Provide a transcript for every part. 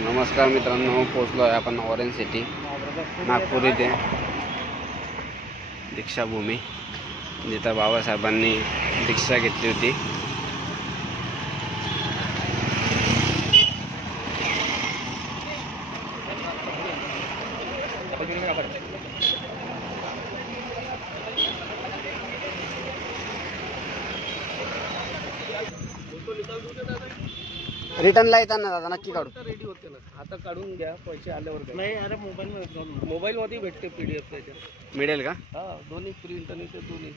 नमस्कार मित्रांनो, पोहोचलो आहे आपण ऑरेंज सिटी नागपूर इथे दीक्षाभूमी, जिथं बाबासाहेबांनी दीक्षा घेतली होती. रिटर्नला येताना दादा नक्की काढू. रेडी होते ना, आता काढून घ्या, पैसे आल्यावर नाही. अरे मोबाईल मध्ये भेटते PDF त्याच्या. मिळेल का? हा, दोन्ही फ्री इंटरनेट दोन्ही.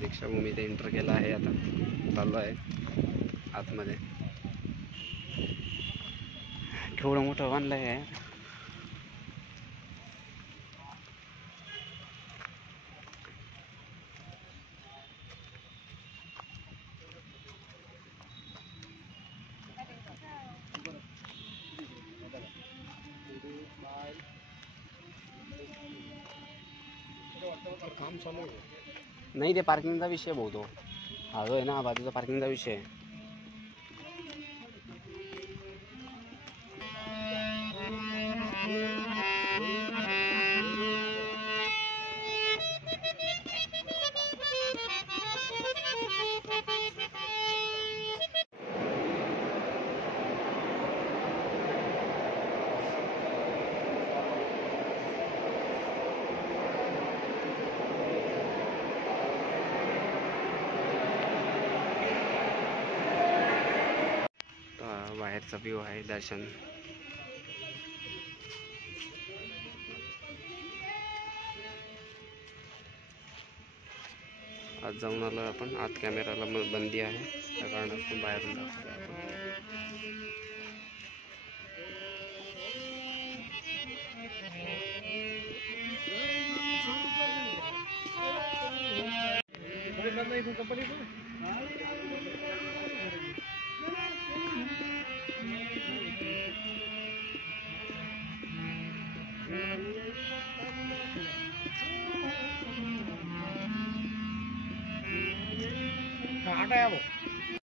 दीक्षाभूमीत एंटर केला आहे. आता चाललो आहे आतमध्ये. केवढं मोठं बांधलंय आहे. काम चालू आहे. नाही, ते पार्किंगचा विषय बहुतो. हा जो आहे ना, बाजूचा पार्किंगचा विषय आहे. बाहेरचा व्ह्यू आहे. दर्शन आज जाऊन आलो आपण. आत कॅमेराला बंदी आहे, त्या कारणातून बाहेरून दाखवतो आटा आहे